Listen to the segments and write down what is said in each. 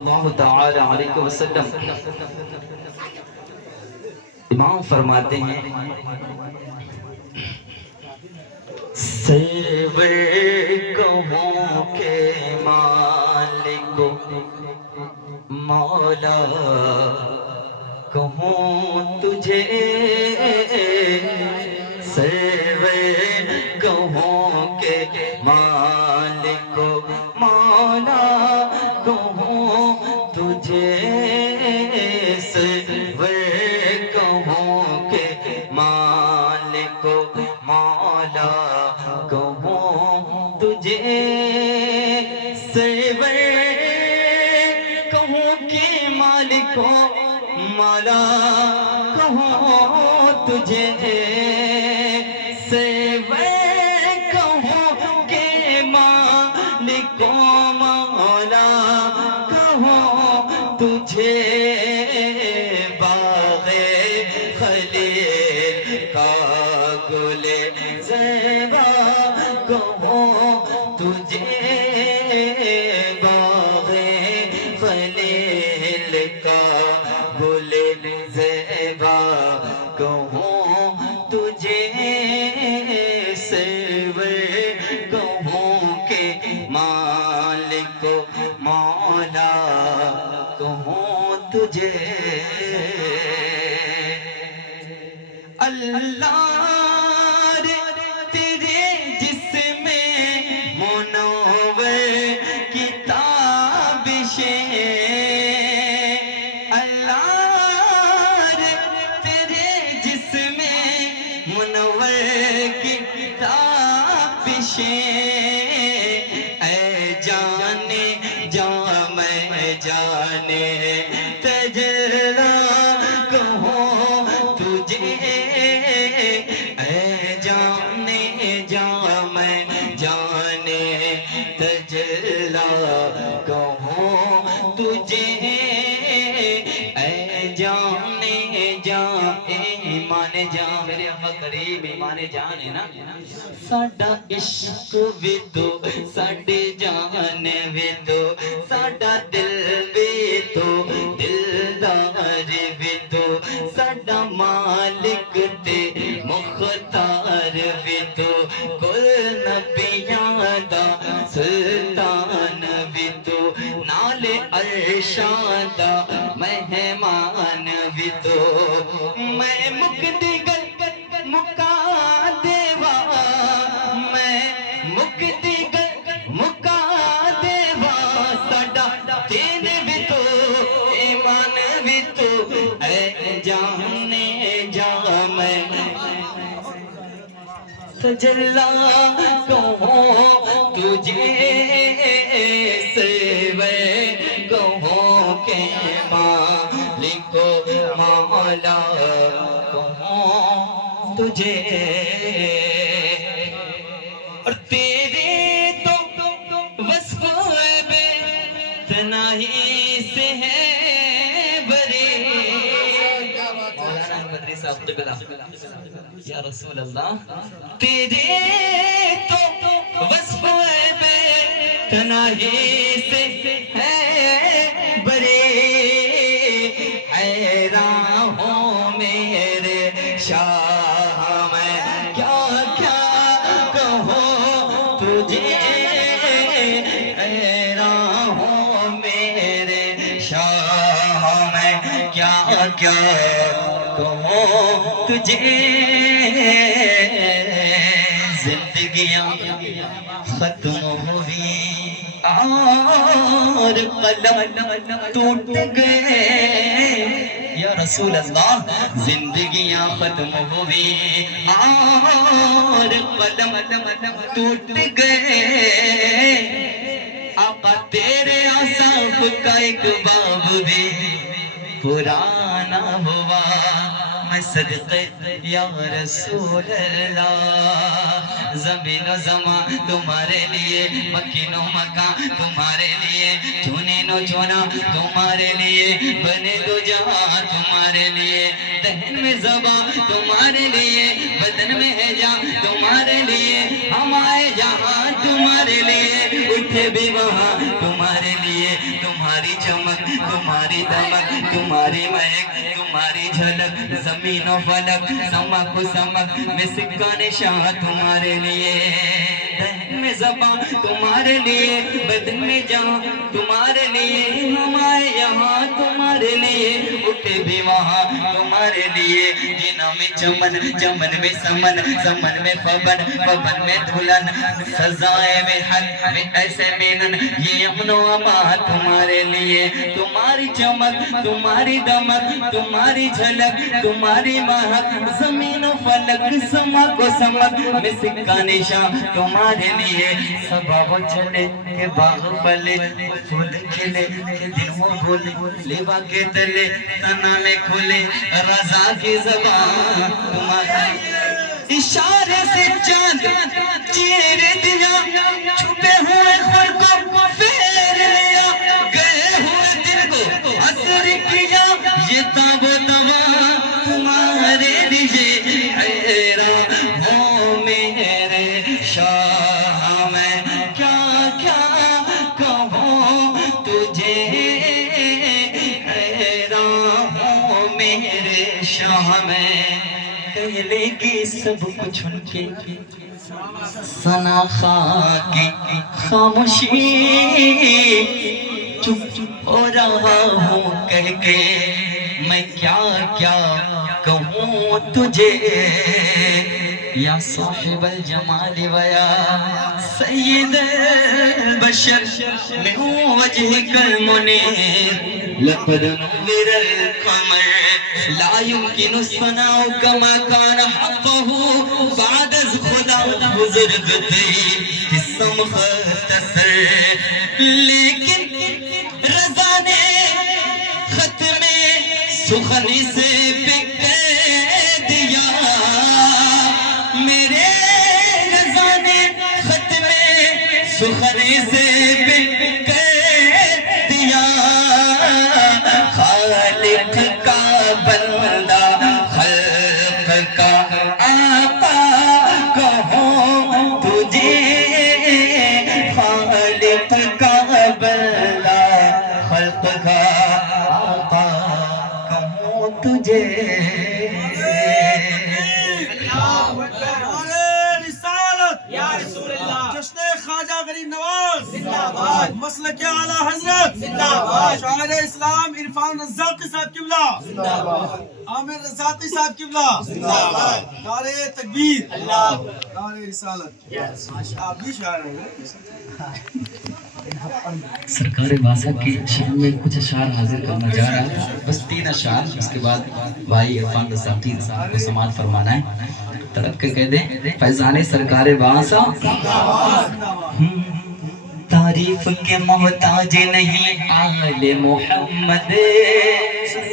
اللہ تعالی علیہ وسلم امام فرماتے ہیں سرور کہوں کے مالک مولا کہوں تجھے سرور کہوں کے مالک مولا کہوں تجھے سرور کہوں کے مالک مولا کہوں تجھے سرور کہوں کے مالک مولا کہوں تجھے سرور کہوں کے مالک مولا کہوں تجھے باغ خلیل کا گل زیبا کہوں تجھے باغ خلیل کا گل زیبا کہوں تجھے سرور کہوں کے مالک مولا کہوں تجھے اللہ تیرے جسم منور کی تابشیں اللہ تیرے جسم منور کی تابشیں اے جانے جا میں جانے تجلا کہوں تجھے اے جانے جا میں جانے تجلا کہوں تجھے اے جانے جا ایمان جا میرے آقا کریم ایمان جان ہے نا ساڈا عشق بھی تو ساڈی جان بھی تو ساڈا دل بھی تو دلدار بھی تو ساڈا مالک تے مختار بھی تو کل نبیاں دا سلطان بھی تو نال عرشاں دا مہمان بھی تو میں مکدی گل مکا دیوا میں مکدی گل مکا دیوا ساڈا دین بھی تو ایمان بھی تو اے جانے جا میں تجلا کہوں تجھے سرور کہوں کے مالک مولا کہوں تجھے اور تیرے تو وصف بے تناہی سے ہے بری مولانا بدری صاحب قبلہ یا رسول اللہ تیرے تو وصف بے تناہی سے ہے بری حیران ہوں میرے شاہ میں کیا کیا کہوں تجھے حیران ہوں میرے شاہ میں کیا کیا کہوں تجھے زندگیاں ختم ہوئی اور قلم ٹوٹ گئے یا رسول اللہ زندگیاں ختم ہوئی اور قلم ٹوٹ گئے آقا تیرے آصاف کا ایک باب بھی پرانا ہوا میں صدقے یا رسول اللہ زمین و زمان تمہارے لیے مکین و مکان تمہارے لیے چونے نو چونا تمہارے لیے بنے دو جہاں تمہارے لیے دہن میں زبان تمہارے لیے بدن میں ہے جان تمہارے لیے ہم آئے جہاں تمہارے لیے اٹھے بھی وہاں تمہارے لیے تمہارے تمہاری چمک تمہاری دمک تمہاری مہک تمہاری جھلک زمین و فلک سمک و سمک میں سکہ نشان تمہارے لیے دہن میں زباں تمہارے لیے بدن میں جان تمہارے لیے ہمارے یہاں تمہارے لیے اٹھے بھی وہاں تمہارے لیے جنا میں چمن چمن میں سمن سمن میں فبن فبن میں دھلن سزائے میں حق میں ایسے مینن یہ امن و امان تمہارے لیے تمہاری چمک تمہاری دمک تمہاری جھلک تمہاری مہک زمین و فلک سمک و سمک میں سکہ نشان تمہارے لیے صبا وہ چلے کہ باغ پلے پھول کھلے کہ دن وہ بھولے لیوا کے تلے تنا میں کھلے رضا کی زبان تمہارے اشارے سے چاند چیر دیا چھپے ہوئے خور کو پھیر لیا گئے ہوئے دل کو اثر کیا یہ تاب و توا تمہارے لیے حیران ہو میرے شاہ میں کیا کیا کہوں تجھے حیران ہو میرے شاہ میں کہہ لے گی سب کچھ ان کے ثنا خاں کی خاموشی چپ ہو رہا ہوں کہہ کے میں کیا کیا کہوں تجھے یا صاحب الجمال ویا سید البشر میں ہوں وجہک المنیر لقد نور القمر لا يمكن الصناع كما كان حقه بعد از خدا بزرگتی قصہ مختصر لیکن رضا نے خط میں سخنی سے پک دیا میرے رضا نے خط میں سخنی سے پک دیا خالق کا بندہ خلق کا آقا کہوں تجھے خالق کا بندہ خلق کا آقا کہوں تجھے خواجہ غریب نواز زندہ باد مسلک اعلی حضرت زندہ باد شاعر اسلام عرفان رزاقی صاحب قبلہ زندہ باد عامر رزاقی صاحب قبلہ زندہ باد نعرہ تکبیر اللہ نعرہ رسالت آپ بھی شاعر ہیں سرکار باسا کی شان میں کچھ اشعار حاضر کرنا جا رہا تھا بس 3 اشعار اس کے بعد بھائی عرفان رزاقی صاحب کو سماعت فرمانا ہے تڑپ کے کہہ دیں فیضان سرکار باسا تعریف کے محتاج نہیں آل محمد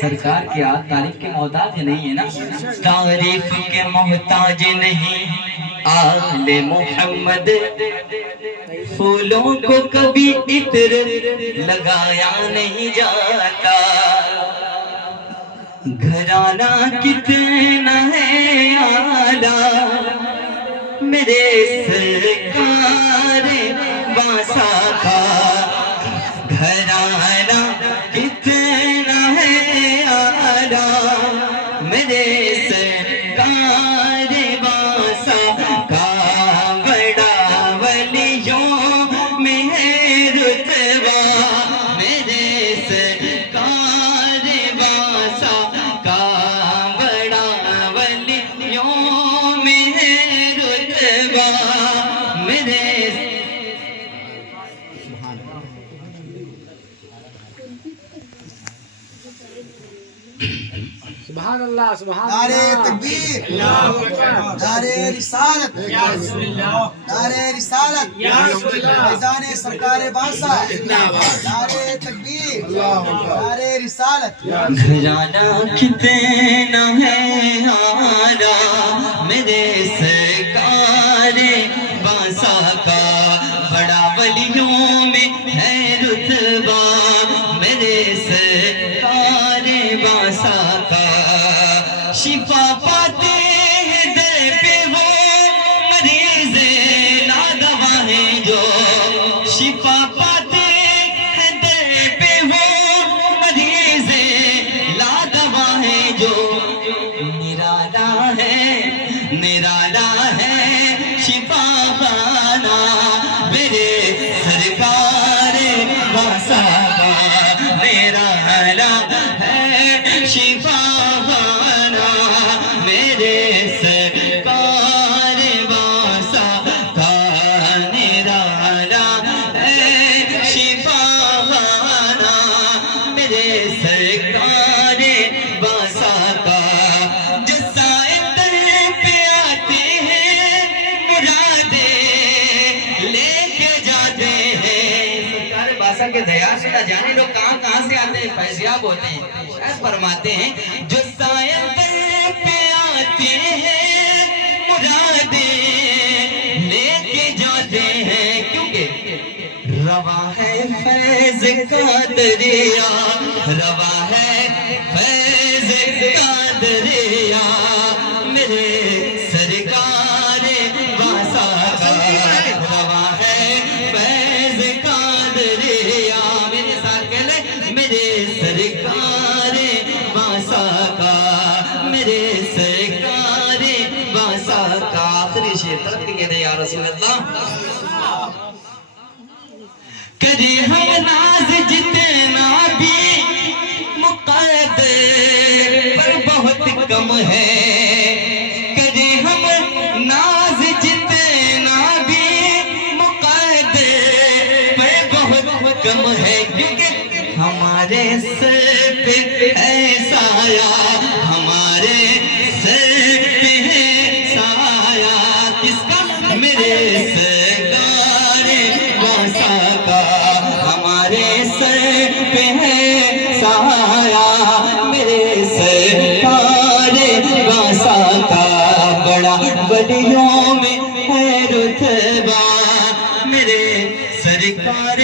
سرکار کی آل تعریف کے محتاج نہیں ہے نا تعریف کے محتاج نہیں آل محمد پھولوں کو کبھی عطر لگایا نہیں جاتا گھرانہ کتنا ہے اعلیٰ میرے سرکار باسا کا گھرانہ کتنا ہے اعلیٰ میرے سرکار باسا کا بڑا ولیوں میں ہے رتبہ میرے سرکار باسا کا بڑا ولیوں میں ہے رتبہ میرے سبحان اللہ سبحان اللہ نعرہ تکبیر نعرہ رسالت نعرہ رسالت فیضان سرکار باسا نعرہ تکبیر نعرہ رسالت گھرانہ کتنا ہے اعلیٰ میرے سرکار باسا کا بڑا ولیوں میں ہے رتبہ میرے سرکار باسا کا شفا پاتے ہیں در پہ وہ مریض نادوا ہیں جو شفا پاتے ہیں در پہ وہ میرا حالا ہے شفا خانہ میرے سرکار واسا کا میرا حالا ہے شفا خانہ میرے سرکار واسا کا جو سائے در پہ آتے ہیں مرادیں لے کے جاتے ہیں سرکار باسا کے دیار سے نہ جانے لوگ کہاں سے آتے ہیں فیضیاب ہوتے ہیں شاید فرماتے ہیں جو سائے در پہ آتے ہیں مرادیں لے کے جاتے ہیں کیونکہ روا ہے فیض کا دریا روا ہے فیض کا دریا میرے سرکار واسا کا روا ہے فیض کا دریا میرے ساتھ کہہ لیں میرے سرکار واسا کا میرے سرکار واسا کا آخری شعر تک کہتے ہیں یا رسول اللہ کرے ہم ناز جتنا بھی مقدر پر بہت کم ہے کرے ہم ناز جتنا بھی مقدر پر بہت کم ہے کیونکہ ہمارے سر پہ ہے سایہ ہمارے سر پہ ہے سایہ کس کا میرے سرکار واسا کا ہمارے سر پہ ہے سایہ میرے سرکار واسا کا بڑا ولیوں میں ہے رتبہ میرے سرکار